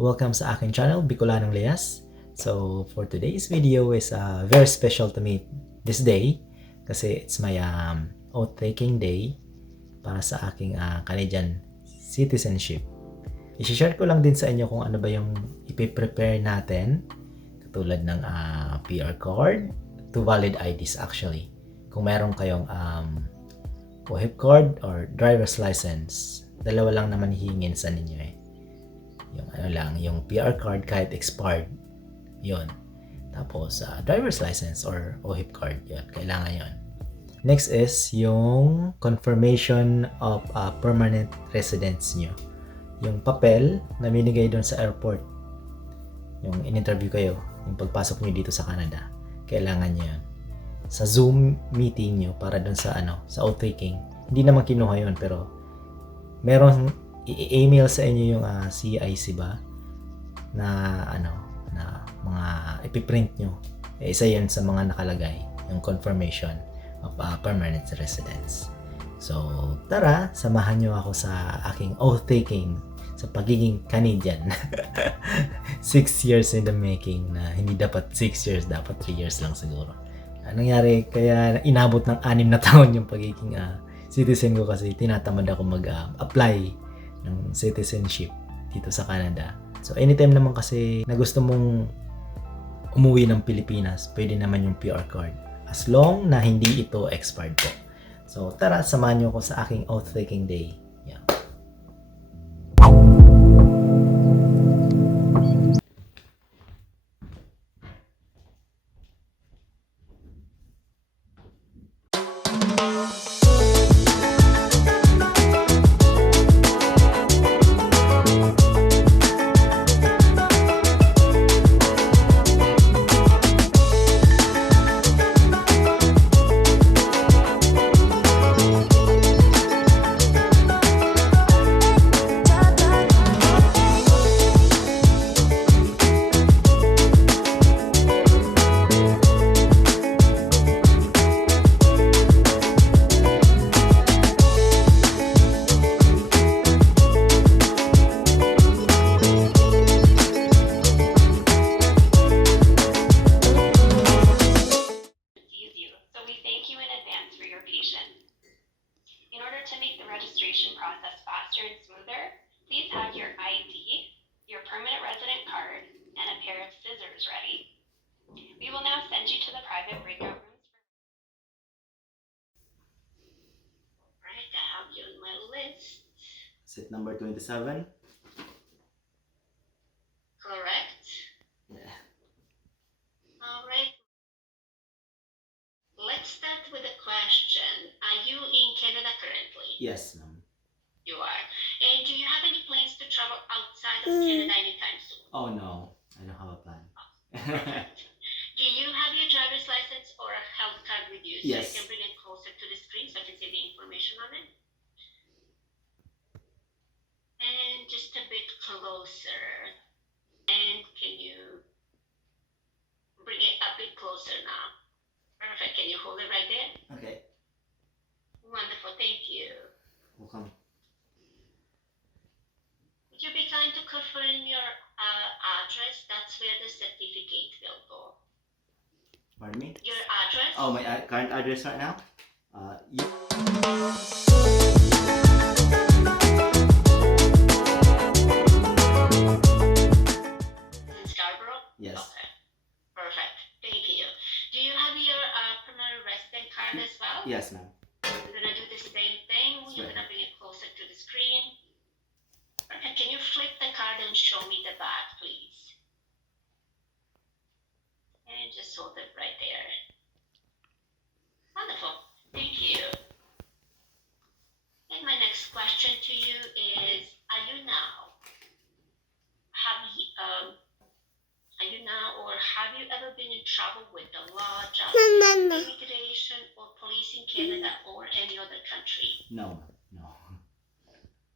Welcome sa aking channel, Bicolanong Leas. So, for today's video is very special to me this day kasi it's my oath-taking day para sa aking Canadian citizenship. I-share ko lang din sa inyo kung ano ba yung ipiprepare natin katulad ng PR card to valid IDs actually. Kung meron kayong OHIP card or driver's license, dalawa lang naman hihingin sa ninyo eh. Yung PR card kahit expired, yun. Tapos driver's license or OHIP card, yun, kailangan yun. Next is yung confirmation of permanent residence nyo. Yung papel na binigay doon sa airport. Yung in-interview kayo, yung pagpasok nyo dito sa Canada, kailangan nyo yun. Sa Zoom meeting nyo para doon sa sa oath-taking, hindi naman kinuha yun, pero meron i-email sa inyo yung CIC ba na na mga ipiprint nyo. Isa yan sa mga nakalagay, yung confirmation of permanent residence. So, tara, samahan nyo ako sa aking oath-taking sa pagiging Canadian. 6 years in the making na hindi dapat 6 years, dapat 3 years lang siguro. Nangyari, kaya inabot ng 6 na taon yung pagiging citizen ko kasi tinatamad ako mag-apply ng citizenship dito sa Canada. So, anytime naman kasi na gusto mong umuwi ng Pilipinas, pwede naman yung PR card. As long na hindi ito expired po. So, tara, samahan nyo ako sa aking oath-taking day. Yeah. In order to make the registration process faster and smoother, please have your ID, your permanent resident card, and a pair of scissors ready. We will now send you to the private breakout rooms. Alright, I have you on my list. Set number 27. Correct. Yeah. Alright. Let's start with a question. Are you in Canada currently? Yes, ma'am. You are. And do you have any plans to travel outside of Canada anytime soon? Oh no, I don't have a plan. Do you have your driver's license or a health card with you? So Yes. you can bring it closer to the screen so I can see the information on it. And just a bit closer. And can you bring it a bit closer now? Perfect. Can you hold it right there? Okay. Wonderful. Thank you. Welcome. Would you be kind to confirm your address? That's where the certificate will go. Pardon me? Your address? Oh, my current address right now? In Scarborough? Yes. Okay. Perfect. Thank you. Do you have your permanent resident card as well? Yes, ma'am. We're gonna do the same thing. That's You're right. gonna bring it closer to the screen. Perfect. Can you flip the card and show me the back, please? And just hold it right there. Wonderful. Thank you. And my next question to you is: Are you now or have you ever been in trouble with the law, justice, immigration, or police in Canada or any other country? No.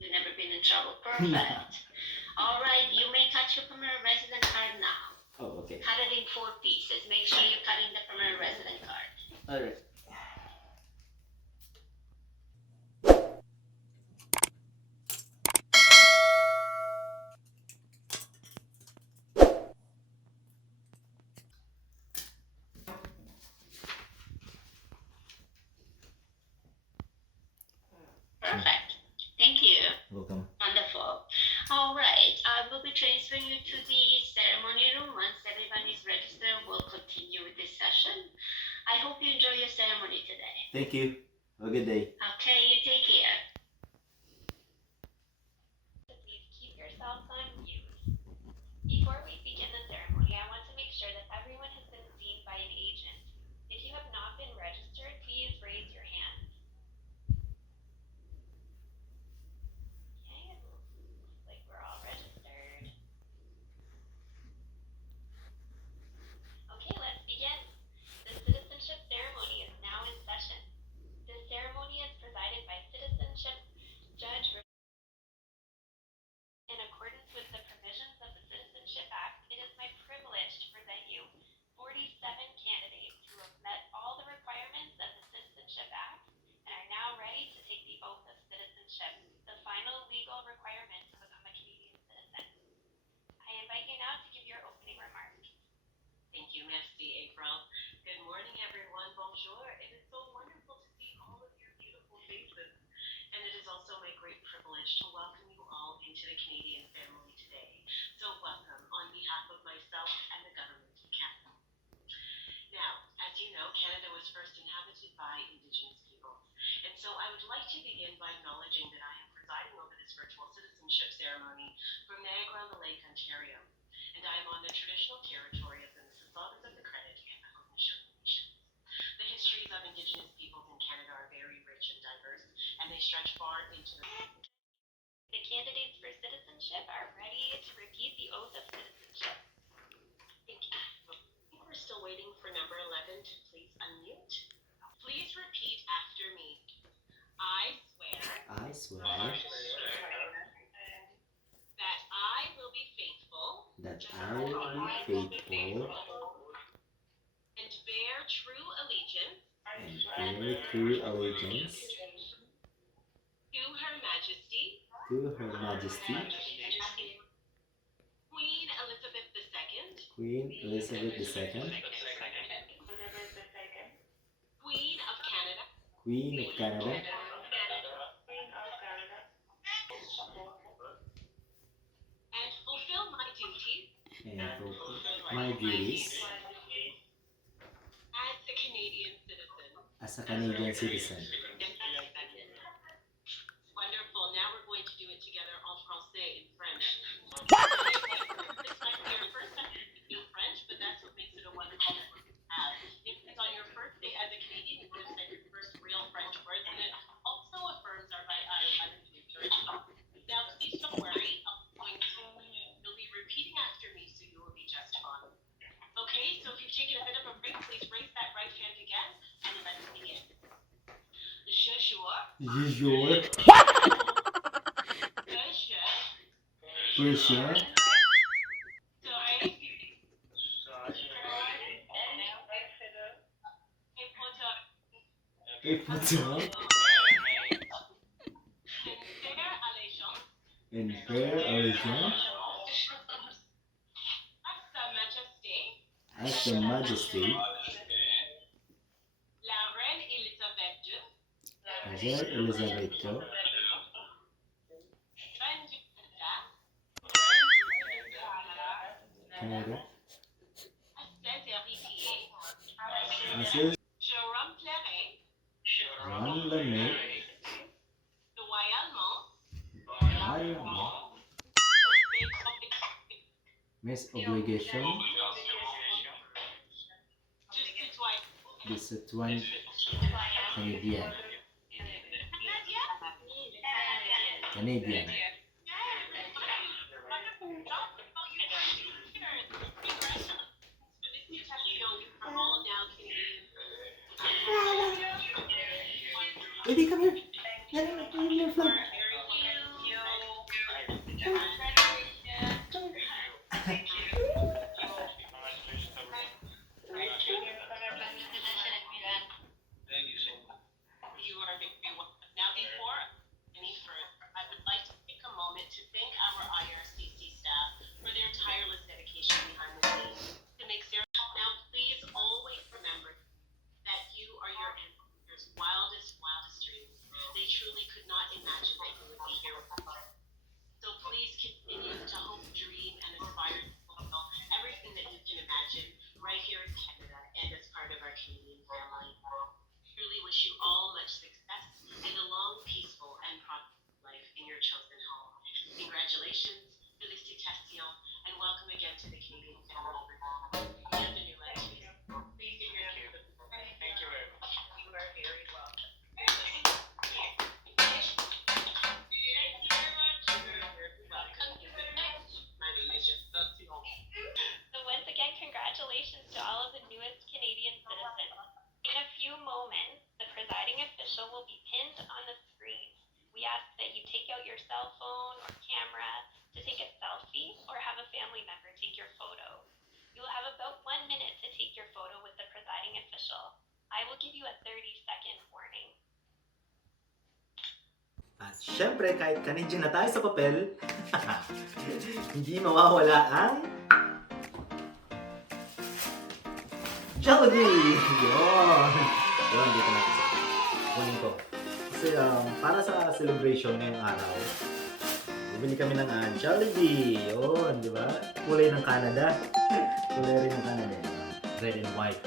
You've never been in trouble. Perfect. All right, you may cut your permanent resident card now. Oh, okay. Cut it in 4 pieces. Make sure you're cutting the permanent resident card. Alright. All right, I will be transferring you to the ceremony room. Once everyone is registered, we'll continue with this session. I hope you enjoy your ceremony today. Thank you. Have a good day. Okay, you take care. Please keep yourselves on mute. Before we begin the ceremony, I want to make sure that everyone has been seen by an agent. If you have not been registered, please raise your hand. Okay, it looks like we're all registered. Okay, let's begin. The citizenship ceremony is now in session. This ceremony is presided by Citizenship Judge. In accordance with the provisions of the Citizenship Act, it is my privilege to present you 47 candidates who have met all the requirements of the Citizenship Act and are now ready to take the oath of citizenship, the final legal requirement to become a Canadian citizen. I invite you now to give your opening remarks. Thank you, merci, April. Good morning, everyone. Bonjour. It is so wonderful to see all of your beautiful faces. And it is also my great privilege to welcome you all into the Canadian family today. So welcome on behalf of myself and the government of Canada. Now, as you know, Canada was first inhabited by Indigenous peoples. And so I would like to begin by acknowledging that I am presiding over this virtual citizenship ceremony from Niagara-on-the-Lake, Ontario. And I am on the traditional territory of the Mississaugas of the Credit and the Haudenosaunee nations. The histories of Indigenous peoples in Canada are very rich and diverse, and they stretch far into The candidates for citizenship are ready to repeat the oath of citizenship. Thank you. I think we're still waiting for number 11 to please unmute. Please repeat after me. I swear I swear that I will be faithful that I will be faithful and bear true allegiance and bear true allegiance to Her Majesty to Her Majesty Queen Elizabeth II, Queen Elizabeth II, Queen of Canada, Queen of Canada, and fulfill my duties and fulfill my duties as a Canadian citizen. as a Canadian citizen. Wonderful. Now we're going to do it together en français in French. This might be your first time speaking French, but that's what makes it a wonderful network to have. Because on your first day as a Canadian, you would have said your first real French words, and it also affirms our literature. Now, please don't worry. You'll be repeating after me, so you will be just fine. Okay, so if you've taken a bit of a break, please raise that right hand again, and let's begin. Je jure. Je jure. Que je et pourtant and bear allegiance as the Majesty la reine Elisabeth II, Reine Elizabeth II, reine du Canada, Canada, as saint héritier, Mrs. je remplirai Lamé, loyalement mes obligations du de citoyen canadien. Canadian. Baby, come here. No, flag. Now, before any further, I would like to take a moment to thank our IRCC staff for their tireless dedication behind the scenes to make ceremony. Now, please always remember that you are your ancestors' wildest dreams. Filipino, and welcome again to the Canadian and Filipino. And the new entries. Please give your hands to the Thank you very much. You are very welcome. Thank you very much. You're very welcome. My name is So once again, congratulations to all of the newest Canadian citizens. In a few moments, the presiding official will be pinned on the screen. We ask that you take out your cell phone or camera to take a selfie or have a family member take your photo. You will have about 1 minute to take your photo with the presiding official. I will give you a 30-second warning. At syempre, kahit Canadian na tayo sa papel, hindi mawawala ang Jollibee! Yun! Yun, dito natin sa kunin ko. Kasi para sa celebration ngayong araw, bumili kami ng Jollibee. Yun, di ba? Kulay ng Canada. Kulay rin ng Canada. Red and white.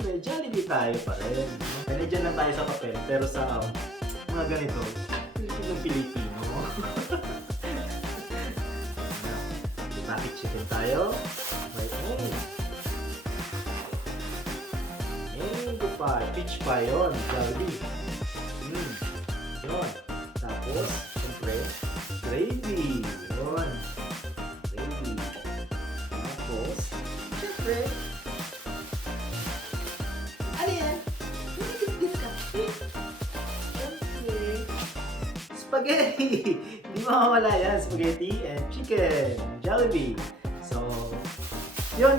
Okay, Jollibee tayo pa rin. Canadian lang tayo sa papel, pero sa mga ganito, Pilipino. Bakit chicken tayo? May egg. Egg pie. Peach pie yun. Jollibee. Yun. Tapos, siyempre, gravy. Yun. Gravy. Tapos, siyempre, ano yan? Spaghetti! Hindi mawawala yan. Spaghetti and chicken. Jollibee. So, yun.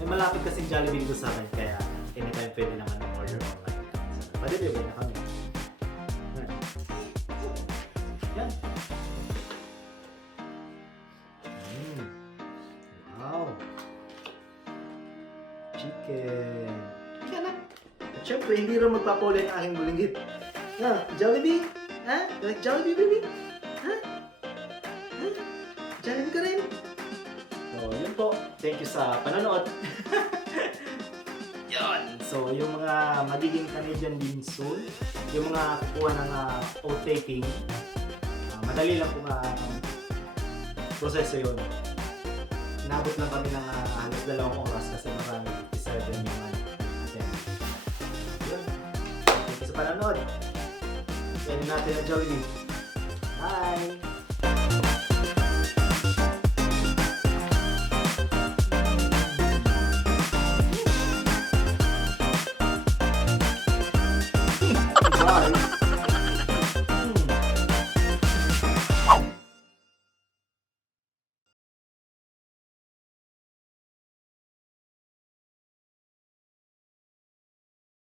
May malapit kasing Jollibee dito sa akin. Kaya, anytime pwede naman order online. So, pa-deliver na kami. Yan. Wow. Chicken. Yan na. At syempre, hindi rin magpapuli ang aking bulinggit. Jollibee? Ha? Like Jollibee, baby? Ha? Ha? Jollibee ka rin? So, yun po. Thank you sa panonood. Yun. So, yung mga magiging Canadian din soon, yung mga kukuha ng oath taking, madali lang kung proseso yun. Inabot lang kami ng halos 2 oras kasi marami 57 yung attend. Yun. Thank you sa panonood. Pwede natin na Jollibee. Bye!